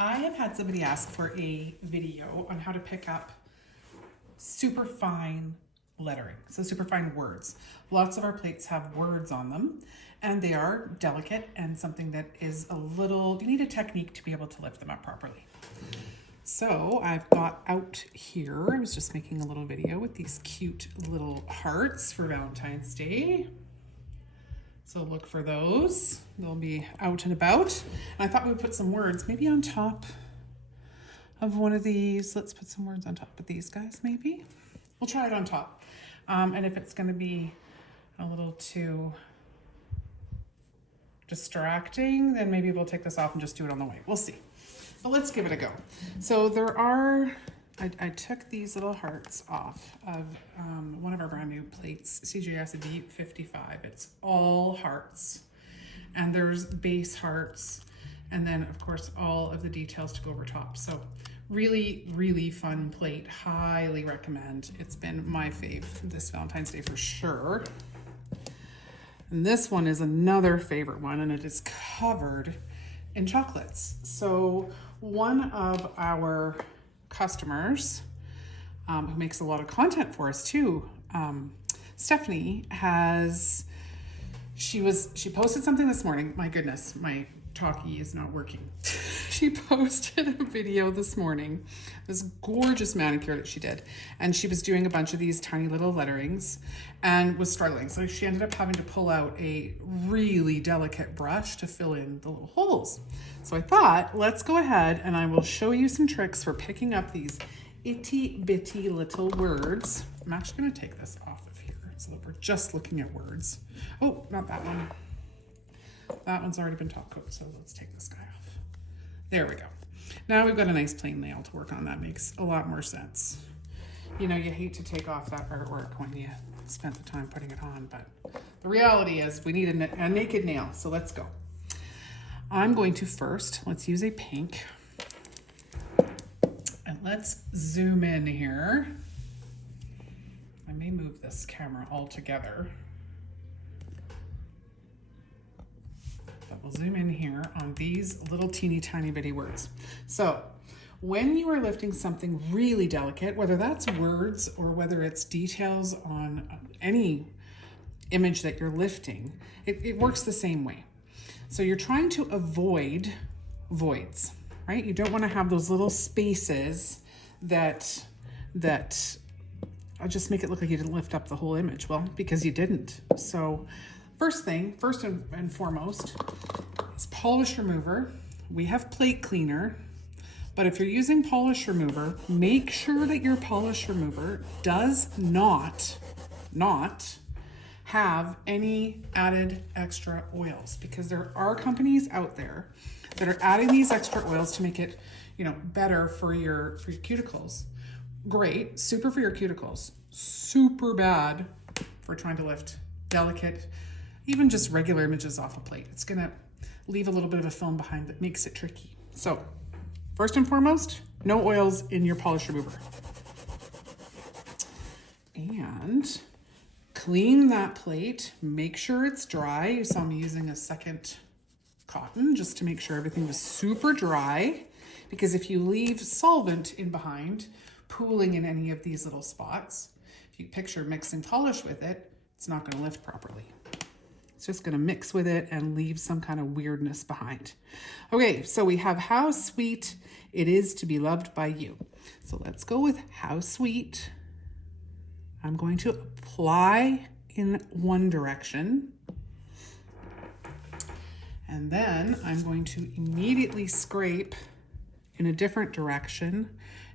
I have had somebody ask for a video on how to pick up super fine lettering, so super fine words. Lots of our plates have words on them, and they are delicate and something that is a little, you need a technique to be able to lift them up properly. So I've got out here, I was just making a little video with these cute little hearts for Valentine's Day. So look for those. They'll be out and about. And I thought we would put some words maybe on top of one of these. Let's put some words on top of these guys maybe. We'll try it on top. And if it's gonna be a little too distracting, then maybe we'll take this off and just do it on the way. We'll see. But let's give it a go. So there are, I took these little hearts off of one of our brand new plates, CjS V 55. It's all hearts. And there's base hearts. And then of course, all of the details to go over top. So really, really fun plate. Highly recommend. It's been my fave this Valentine's Day for sure. And this one is another favorite one, and it is covered in chocolates. So one of our customers who makes a lot of content for us too, Stephanie she posted something this morning. My goodness, my talkie is not working. She posted a video this morning, this gorgeous manicure that she did. And she was doing a bunch of these tiny little letterings and was struggling. So she ended up having to pull out a really delicate brush to fill in the little holes. So I thought, let's go ahead and I will show you some tricks for picking up these itty bitty little words. I'm actually gonna take this off of here so that we're just looking at words. Oh, not that one. That one's already been top coat, so let's take this guy off. There we go. Now we've got a nice plain nail to work on. That makes a lot more sense. You know, you hate to take off that artwork when you spent the time putting it on, but the reality is we need a naked nail, so let's go. I'm going to first, let's use a pink, and let's zoom in here. I may move this camera altogether. We'll zoom in here on these little teeny tiny bitty words. So when you are lifting something really delicate, whether that's words or whether it's details on any image that you're lifting, it works the same way. So you're trying to avoid voids, right? You don't want to have those little spaces that just make it look like you didn't lift up the whole image. Well, because you didn't. So first and foremost is polish remover. We have plate cleaner, but if you're using polish remover, make sure that your polish remover does not have any added extra oils, because there are companies out there that are adding these extra oils to make it, you know, better for your cuticles. Great, super for your cuticles, super bad for trying to lift delicate, even just regular images off a plate. It's gonna leave a little bit of a film behind that makes it tricky. So first and foremost, no oils in your polish remover. And clean that plate, make sure it's dry. You saw me using a second cotton just to make sure everything was super dry, because if you leave solvent in behind, pooling in any of these little spots, if you picture mixing polish with it, it's not gonna lift properly. It's just gonna mix with it and leave some kind of weirdness behind. Okay, so we have how sweet it is to be loved by you. So let's go with how sweet. I'm going to apply in one direction. And then I'm going to immediately scrape in a different direction.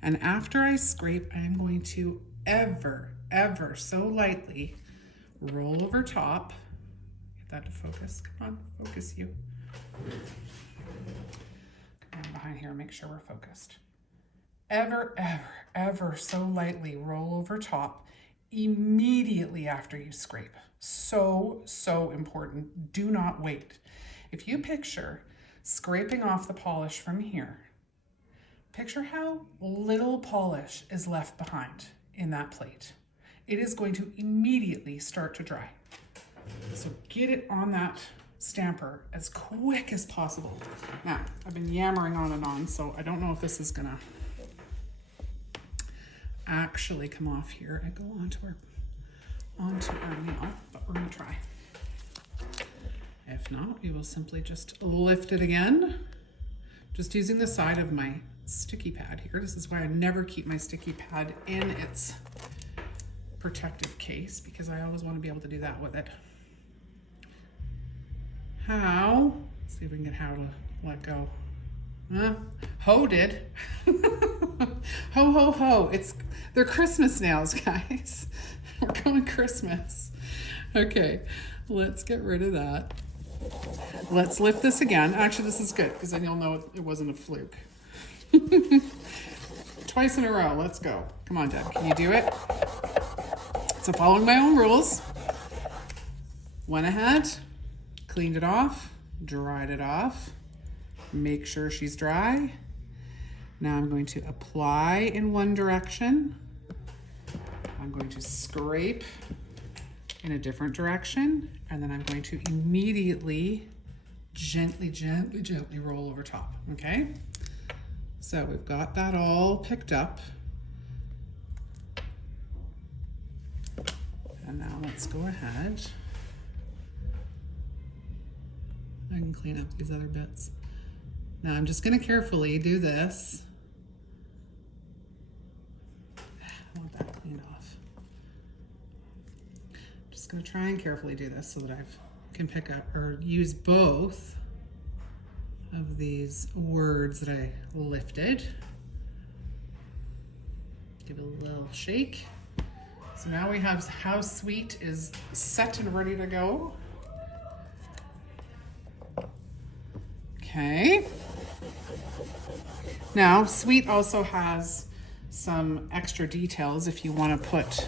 And after I scrape, I'm going to ever so lightly roll over top. That to focus. Come on, focus you. Come on behind here, make sure we're focused. Ever so lightly roll over top immediately after you scrape. So important. Do not wait. If you picture scraping off the polish from here, picture how little polish is left behind in that plate. It is going to immediately start to dry. So get it on that stamper as quick as possible. Now, I've been yammering on and on, so I don't know if this is gonna actually come off here and go onto our nail, but we're gonna try. If not, we will simply just lift it again, just using the side of my sticky pad here. This is why I never keep my sticky pad in its protective case, because I always want to be able to do that with it. How? Let's see if we can get how to let go. Ho did. Ho, ho, ho. They're Christmas nails, guys. We're going Christmas. Okay, let's get rid of that. Let's lift this again. Actually, this is good, because then you'll know it wasn't a fluke. Twice in a row. Let's go. Come on, Deb. Can you do it? So following my own rules, went ahead, cleaned it off, dried it off, make sure she's dry. Now I'm going to apply in one direction. I'm going to scrape in a different direction, and then I'm going to immediately gently, gently, gently roll over top, okay? So we've got that all picked up. And now let's go ahead. I can clean up these other bits. Now I'm just gonna carefully do this. I want that cleaned off. Just gonna try and carefully do this so that I can pick up or use both of these words that I lifted. Give it a little shake. So now we have How Sweet is set and ready to go. Okay. Now, Sweet also has some extra details. If you want to put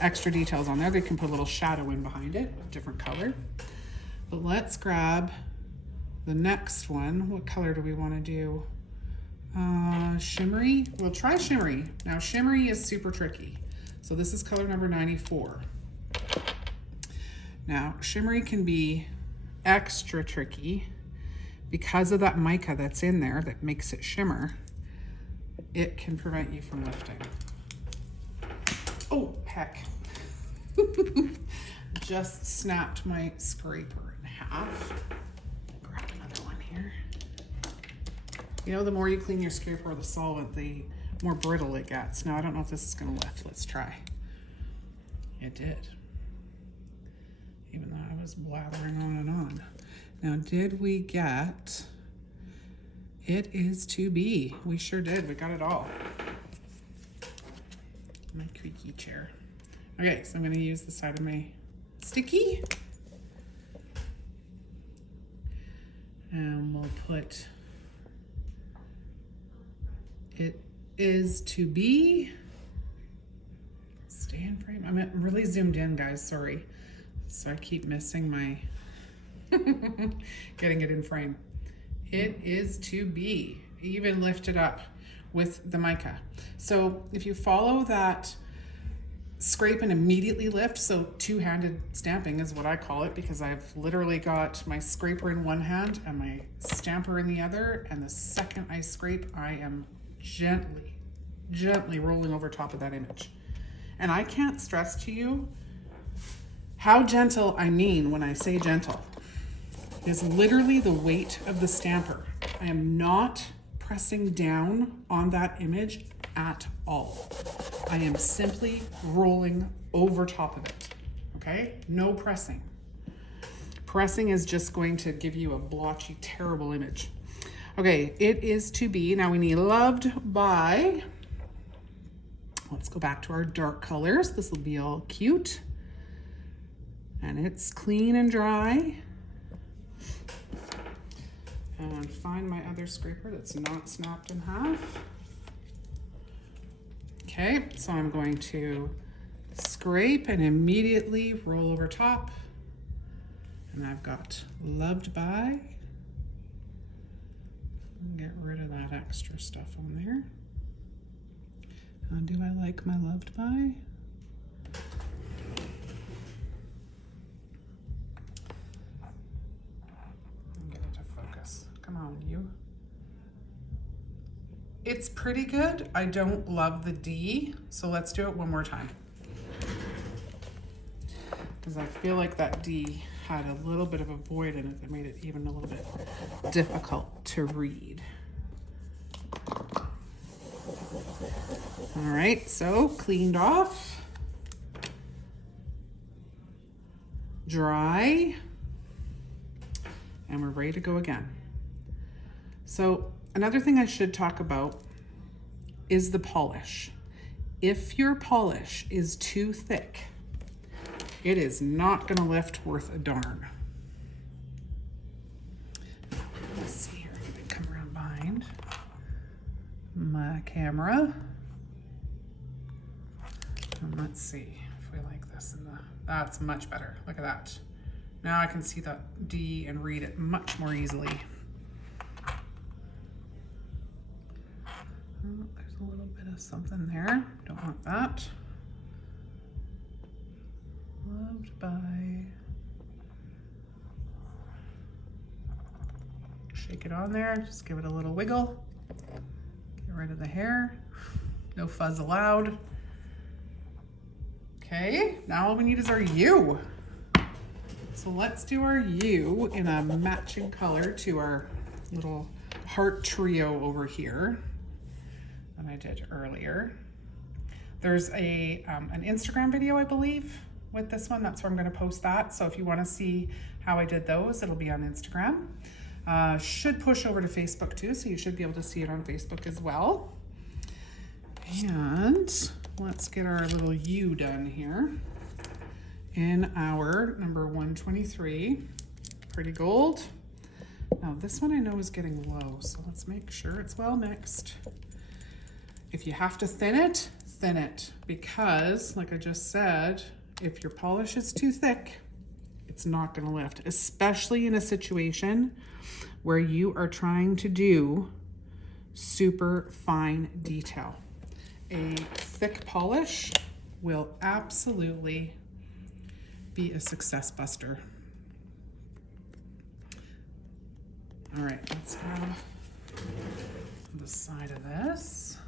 extra details on there, they can put a little shadow in behind it, a different color. But let's grab the next one. What color do we want to do? Shimmery? We'll try shimmery. Now, shimmery is super tricky. So this is color number 94. Now, shimmery can be extra tricky because of that mica that's in there that makes it shimmer. It can prevent you from lifting. Oh, heck. Just snapped my scraper in half. Grab another one here. You know, the more you clean your scraper with the solvent, the more brittle it gets. Now, I don't know if this is gonna lift. Let's try. It did. Even though I was blathering on and on. Now, did we get, it is to be. We sure did, we got it all. My creaky chair. Okay, so I'm gonna use the side of my sticky. And we'll put, it is to be. Stay in frame. I'm really zoomed in, guys, sorry. So I keep missing my, getting it in frame. It is to be, even lifted up with the mica. So if you follow that scrape and immediately lift, so two-handed stamping is what I call it, because I've literally got my scraper in one hand and my stamper in the other, and the second I scrape, I am gently, gently rolling over top of that image. And I can't stress to you how gentle I mean when I say gentle. It is literally the weight of the stamper. I am not pressing down on that image at all. I am simply rolling over top of it, okay? No pressing. Pressing is just going to give you a blotchy, terrible image. Okay, it is to be. Now we need loved by. Let's go back to our dark colors. This will be all cute. And it's clean and dry. And find my other scraper that's not snapped in half. Okay, so I'm going to scrape and immediately roll over top. And I've got loved by. Get rid of that extra stuff on there. Do I like my loved by? It's pretty good. I don't love the D, so let's do it one more time. Because I feel like that D had a little bit of a void in it that made it even a little bit difficult to read. All right, so cleaned off, dry, and we're ready to go again. So another thing I should talk about is the polish. If your polish is too thick, it is not gonna lift worth a darn. Let's see here, if I can come around behind my camera. And let's see if we like this. That's much better, look at that. Now I can see the D and read it much more easily. Oh, there's a little bit of something there, don't want that. Loved by. Shake it on there, just give it a little wiggle. Get rid of the hair. No fuzz allowed. Okay, now all we need is our U. So let's do our U in a matching color to our little heart trio over here that I did earlier. There's an Instagram video, I believe, with this one. That's where I'm going to post that. So if you want to see how I did those, it'll be on Instagram. Should push over to Facebook too, so you should be able to see it on Facebook as well. And let's get our little U done here in our number 123, Pretty Gold. Now this one I know is getting low, so let's make sure it's well mixed. If you have to thin it, because like I just said, if your polish is too thick, it's not gonna lift, especially in a situation where you are trying to do super fine detail. A thick polish will absolutely be a success buster. All right, let's go the side of this.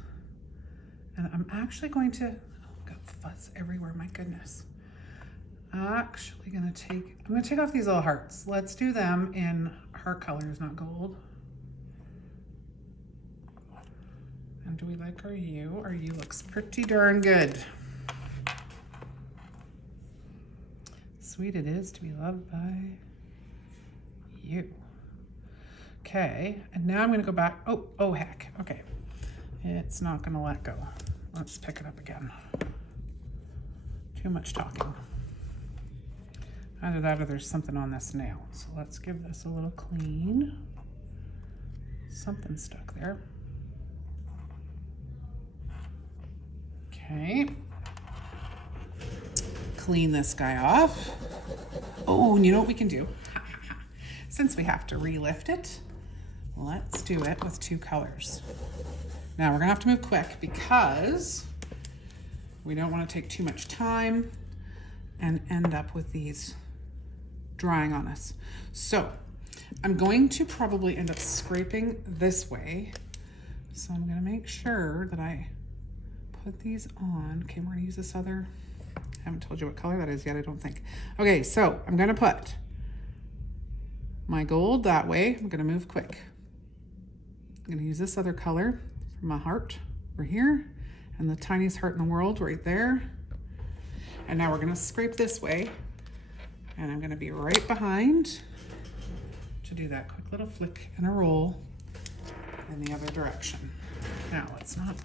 And I'm actually going to, oh, got fuzz everywhere, my goodness. I'm gonna take off these little hearts. Let's do them in heart colors, not gold. And do we like our U? Our U looks pretty darn good. Sweet it is to be loved by you. Okay, and now I'm gonna go back. Oh heck, okay. It's not gonna let go. Let's pick it up again. Too much talking. Either that or there's something on this nail. So let's give this a little clean. Something stuck there. Okay. Clean this guy off. Oh, and you know what we can do? Since we have to relift it, let's do it with two colors. Now we're gonna have to move quick because we don't want to take too much time and end up with these drying on us. So I'm going to probably end up scraping this way. So I'm gonna make sure that I put these on. Okay, we're gonna use this other, I haven't told you what color that is yet, I don't think. Okay, so I'm gonna put my gold that way. I'm gonna move quick. I'm gonna use this other color for my heart over here and the tiniest heart in the world right there. And now we're gonna scrape this way and I'm gonna be right behind to do that quick little flick and a roll in the other direction. Now let's not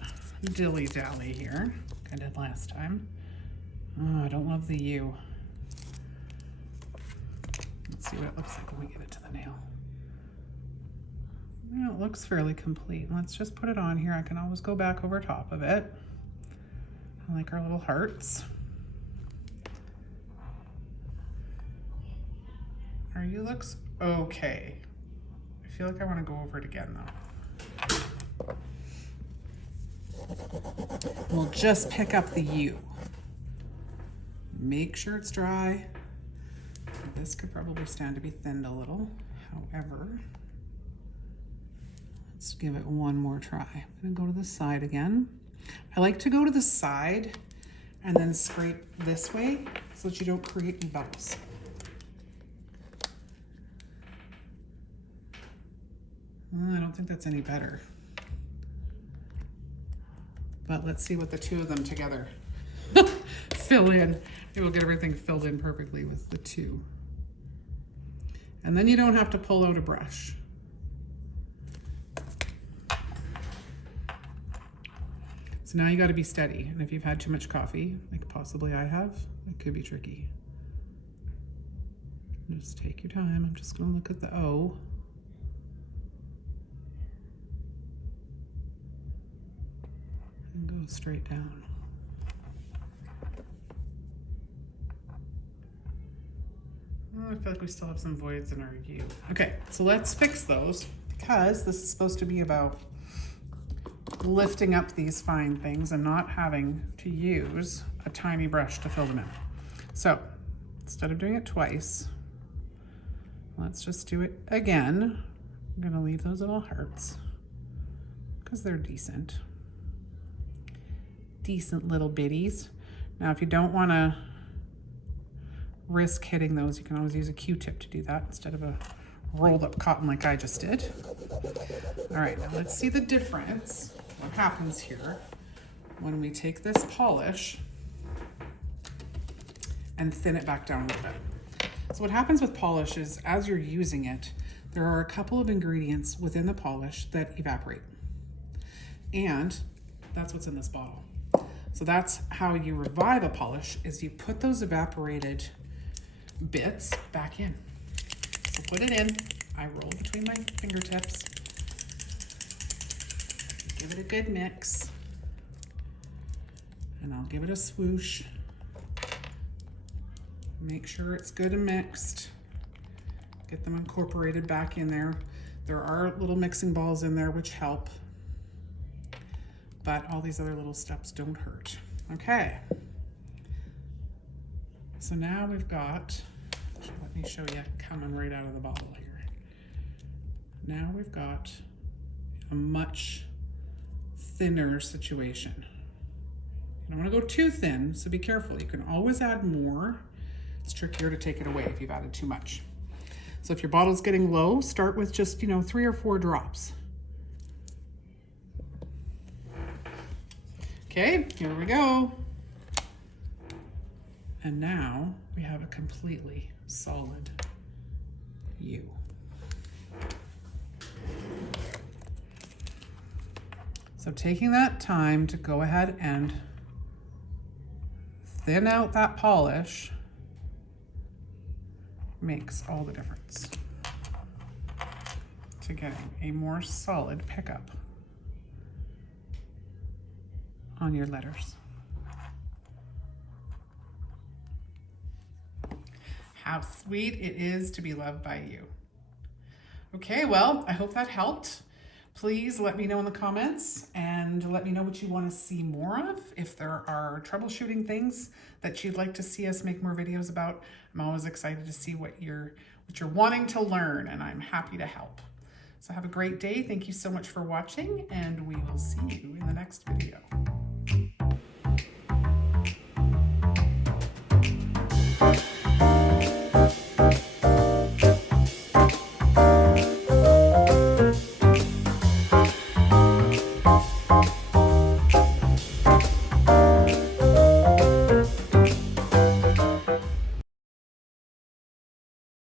dilly-dally here, like I did last time. Oh, I don't love the U. Let's see what it looks like when we get it to the nail. Yeah, it looks fairly complete. Let's just put it on here. I can always go back over top of it. I like our little hearts. Our U looks okay. I feel like I want to go over it again though. We'll just pick up the U. Make sure it's dry. This could probably stand to be thinned a little. However, let's give it one more try. I'm gonna go to the side again. I like to go to the side and then scrape this way so that you don't create any bubbles. I don't think that's any better. But let's see what the two of them together fill in. Maybe we'll get everything filled in perfectly with the two. And then you don't have to pull out a brush. So now you got to be steady. And if you've had too much coffee, like possibly I have, it could be tricky. Just take your time. I'm just going to look at the O. And go straight down. I feel like we still have some voids in our U. Okay, so let's fix those because this is supposed to be about lifting up these fine things and not having to use a tiny brush to fill them in. So instead of doing it twice, let's just do it again. I'm gonna leave those little hearts because they're decent little bitties. Now, if you don't wanna risk hitting those, you can always use a Q-tip to do that instead of a rolled up cotton like I just did. All right, now let's see the difference. What happens here when we take this polish and thin it back down a little bit. So what happens with polish is as you're using it, there are a couple of ingredients within the polish that evaporate. And that's what's in this bottle. So that's how you revive a polish, is you put those evaporated bits back in. So put it in, I roll between my fingertips, give it a good mix, and I'll give it a swoosh. Make sure it's good and mixed. Get them incorporated back in there. There are little mixing balls in there which help, but all these other little steps don't hurt. Okay. So now we've got, let me show you coming right out of the bottle here. Now we've got a much thinner situation. You don't want to go too thin, so be careful. You can always add more. It's trickier to take it away if you've added too much. So if your bottle's getting low, start with just, 3 or 4 drops. Okay, here we go. And now we have a completely solid U. So taking that time to go ahead and thin out that polish makes all the difference to getting a more solid pickup on your letters. How sweet it is to be loved by you. Okay, well, I hope that helped. Please let me know in the comments and let me know what you want to see more of. If there are troubleshooting things that you'd like to see us make more videos about, I'm always excited to see what you're wanting to learn, and I'm happy to help. So have a great day. Thank you so much for watching, and we will see you in the next video.